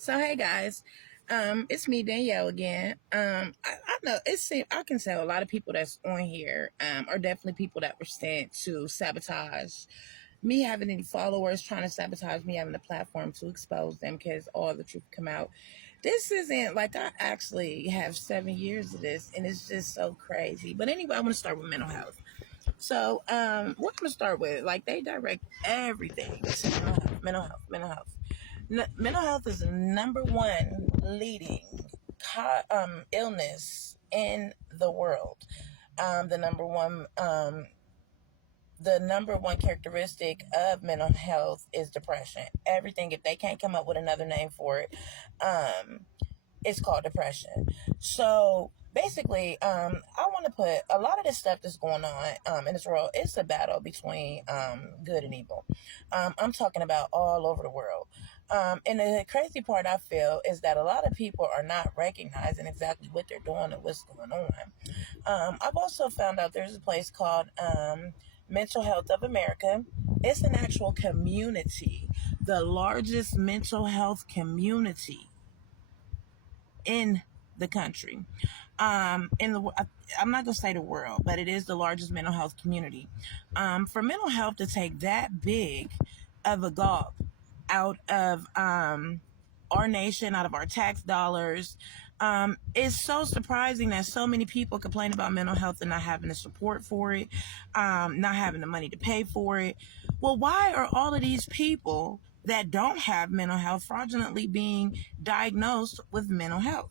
So hey guys, it's me Danielle again. I know I can tell a lot of people that's on here are definitely people that were sent to sabotage me having any followers, trying to sabotage me having a platform to expose them because all the truth come out. This isn't like I actually have 7 years of this, and it's just so crazy. But anyway, I want to start with mental health. So, what I'm gonna start with, like they direct everything to mental health. Mental health is the number one leading illness in the world. Um, the number one um, the number one characteristic of mental health is depression. Everything, if they can't come up with another name for it, um, it's called depression. So basically, I want to put a lot of this stuff that's going on in this world. It's a battle between good and evil. I'm talking about all over the world. And the crazy part I feel is that a lot of people are not recognizing exactly what they're doing and what's going on. I've also found out there's a place called Mental Health of America. It's an actual community, the largest mental health community in the country. I'm not gonna say the world, but it is the largest mental health community. For mental health to take that big of a gulp out of our nation, out of our tax dollars, it's so surprising that so many people complain about mental health and not having the support for it, not having the money to pay for it. Well, why are all of these people that don't have mental health fraudulently being diagnosed with mental health?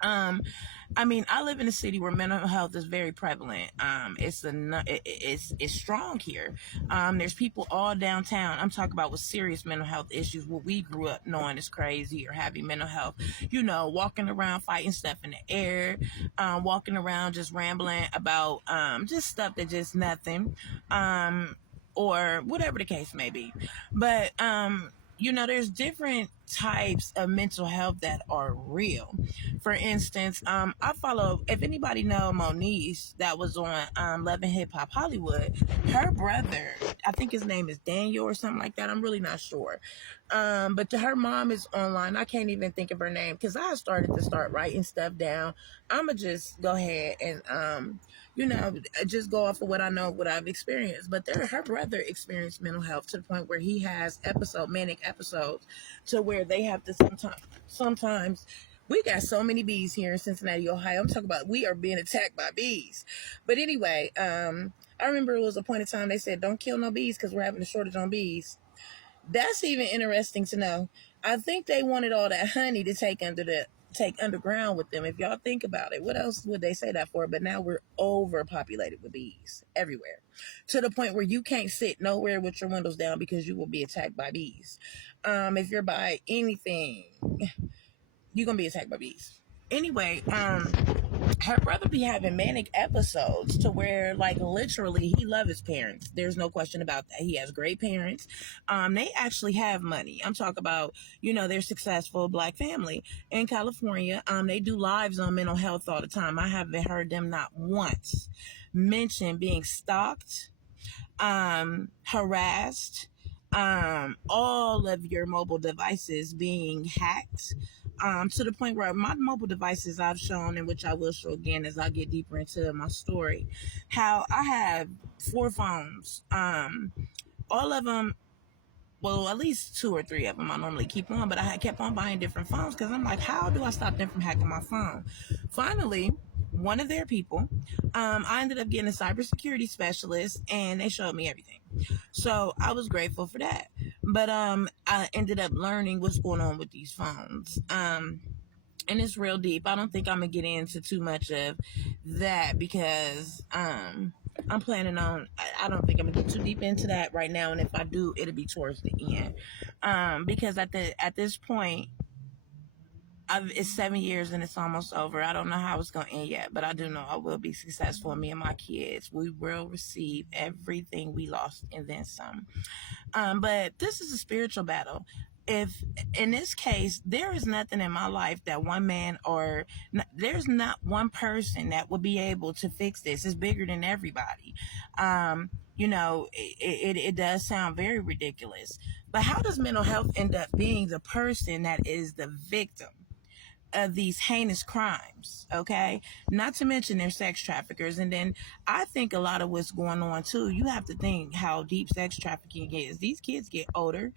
Um, I mean, I live in a city where mental health is very prevalent. It's strong here. There's people all downtown. I'm talking about with serious mental health issues. What we grew up knowing is crazy or having mental health. Walking around fighting stuff in the air, walking around just rambling about just stuff that just nothing, or whatever the case may be. But there's different types of mental health that are real. For instance, I follow, if anybody know Moniece that was on Love and Hip Hop Hollywood, her brother, I think his name is Daniel or something like that. I'm really not sure. But her mom is online. I can't even think of her name because I started to start writing stuff down. I'ma just go ahead and just go off of what I know, what I've experienced. But her brother experienced mental health to the point where he has manic episodes, to where they have to sometimes. We got so many bees here in Cincinnati, Ohio. I'm talking about we are being attacked by bees. But anyway, I remember it was a point in time they said, don't kill no bees because we're having a shortage on bees. That's even interesting to know. I think they wanted all that honey to take underground with them. If y'all think about it, what else would they say that for? But now we're overpopulated with bees everywhere, to the point where you can't sit nowhere with your windows down because you will be attacked by bees. If you're by anything, you're gonna be attacked by bees. Anyway, her brother be having manic episodes to where, like, literally he loves his parents. There's no question about that. He has great parents. They actually have money. I'm talking about, they're successful black family in California. They do lives on mental health all the time. I haven't heard them not once mention being stalked, harassed, all of your mobile devices being hacked, to the point where my mobile devices I've shown, and which I will show again as I get deeper into my story, how I have 4 phones, all of them, well, at least 2 or 3 of them I normally keep on, but I had kept on buying different phones because I'm like, how do I stop them from hacking my phone? Finally, one of their people, I ended up getting a cybersecurity specialist, and they showed me everything. So I was grateful for that. But I ended up learning what's going on with these phones. And it's real deep. I don't think I'm gonna get into too much of that because I'm planning on. I don't think I'm gonna get too deep into that right now. And if I do, it'll be towards the end. Because at this point, it's 7 years and it's almost over. I don't know how it's going to end yet, but I do know I will be successful. Me and my kids, we will receive everything we lost and then some. But this is a spiritual battle. If in this case, there is nothing in my life that one man or there's not one person that will be able to fix this. It's bigger than everybody. it does sound very ridiculous. But how does mental health end up being the person that is the victim of these heinous crimes? Okay, not to mention they're sex traffickers. And then I think a lot of what's going on too, you have to think how deep sex trafficking is. These kids get older.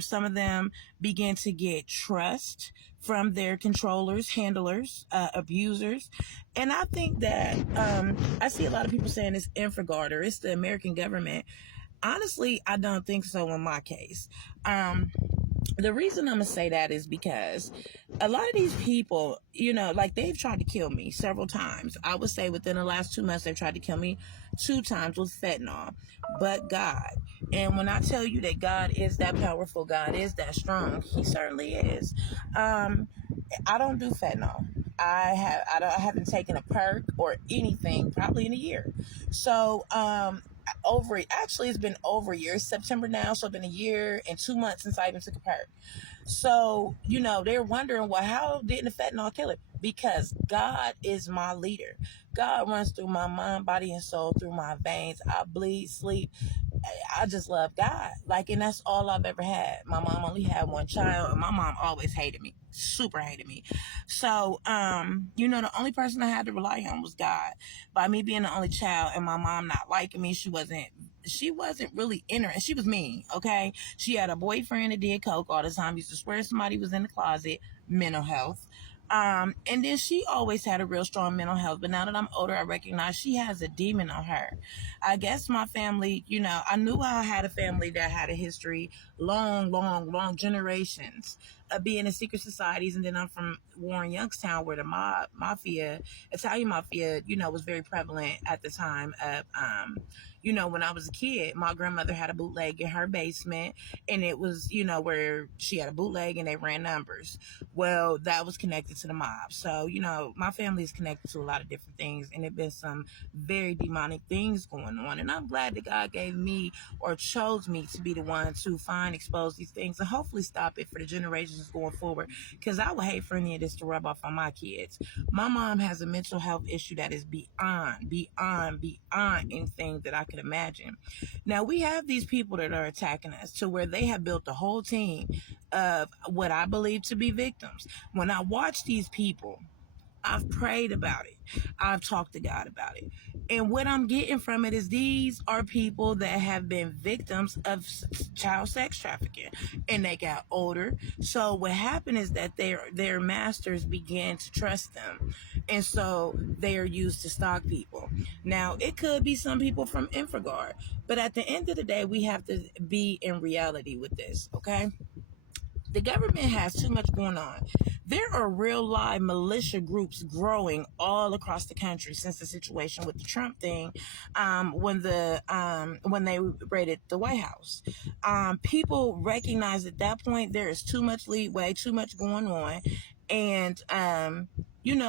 Some of them begin to get trust from their controllers, handlers, abusers. And I think that I see a lot of people saying it's Infraguard or it's the American government. Honestly, I don't think so in my case. The reason I'm gonna say that is because a lot of these people, like they've tried to kill me several times. I would say within the last 2 months, they've tried to kill me 2 times with fentanyl. But God, and when I tell you that God is that powerful, God is that strong, He certainly is. I don't do fentanyl. I haven't taken a perk or anything probably in a year. So actually it's been over a year. It's September now, so it's been a year and 2 months since I even took a perk. So, they're wondering, well, how didn't the fentanyl kill it? Because God is my leader. God runs through my mind, body, and soul, through my veins. I bleed, sleep. I just love God. And that's all I've ever had. My mom only had one child, and my mom always hated me, super hated me. So, the only person I had to rely on was God. By me being the only child and my mom not liking me, she wasn't really interested. She was mean, okay? She had a boyfriend that did coke all the time, used to swear somebody was in the closet, mental health. And then she always had a real strong mental health. But now that I'm older, I recognize she has a demon on her. I guess my family, I knew I had a family that had a history, long, long, long generations of being in secret societies. And then I'm from Warren, Youngstown, where the mafia, Italian mafia, was very prevalent at the time of, when I was a kid. My grandmother had a bootleg in her basement, and it was, where she had a bootleg and they ran numbers. Well, that was connected to the mob. So, my family is connected to a lot of different things, and there've been some very demonic things going on. And I'm glad that God gave me or chose me to be the one to expose these things and hopefully stop it for the generations going forward. Because I would hate for any of this to rub off on my kids. My mom has a mental health issue that is beyond anything that I could imagine. Now, we have these people that are attacking us to where they have built a whole team of what I believe to be victims. When I watch these people, I've prayed about it. I've talked to God about it. And what I'm getting from it is these are people that have been victims of child sex trafficking, and they got older. So what happened is that their masters began to trust them. And so they are used to stalk people. Now, it could be some people from Infraguard, but at the end of the day, we have to be in reality with this, okay? The government has too much going on. There are real live militia groups growing all across the country since the situation with the Trump thing, when they raided the White House. People recognize at that point there is too much leeway, too much going on, and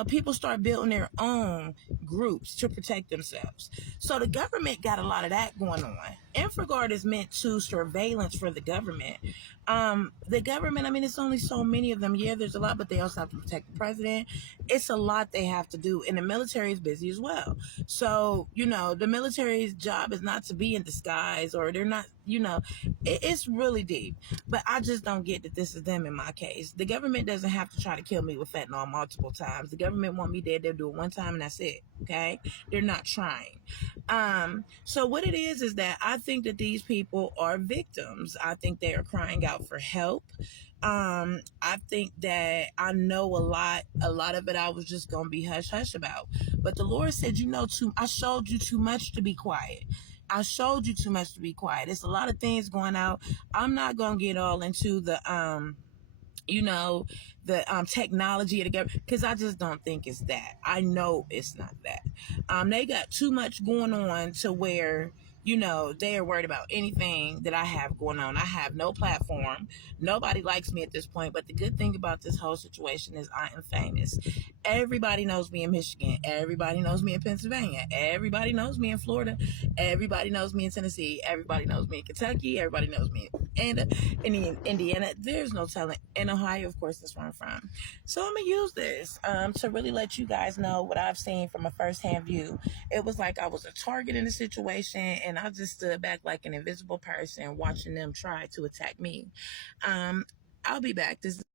people start building their own groups to protect themselves. So the government got a lot of that going on. Infraguard is meant to surveillance for the government. The government, it's only so many of them. Yeah, there's a lot, but they also have to protect the president. It's a lot they have to do, and the military is busy as well. So, the military's job is not to be in disguise, or they're not, it's really deep. But I just don't get that this is them in my case. The government doesn't have to try to kill me with fentanyl multiple times. The government want me dead, they'll do it one time and that's it, okay? They're not trying. So what it is that I think that these people are victims. I think they are crying out for help. I think that I know a lot of it I was just going to be hush hush about. But the Lord said, I showed you too much to be quiet. I showed you too much to be quiet. It's a lot of things going out. I'm not going to get all into the technology of the government, because I just don't think it's that. I know it's not that. They got too much going on to where, they are worried about anything that I have going on. I have no platform. Nobody likes me at this point. But the good thing about this whole situation is I am famous. Everybody knows me in Michigan. Everybody knows me in Pennsylvania. Everybody knows me in Florida. Everybody knows me in Tennessee. Everybody knows me in Kentucky. Everybody knows me And in Indiana, there's no telling. In Ohio, of course, that's where I'm from. So I'm gonna use this to really let you guys know what I've seen from a first-hand view. It was like I was a target in the situation, and I just stood back like an invisible person, watching them try to attack me. I'll be back. This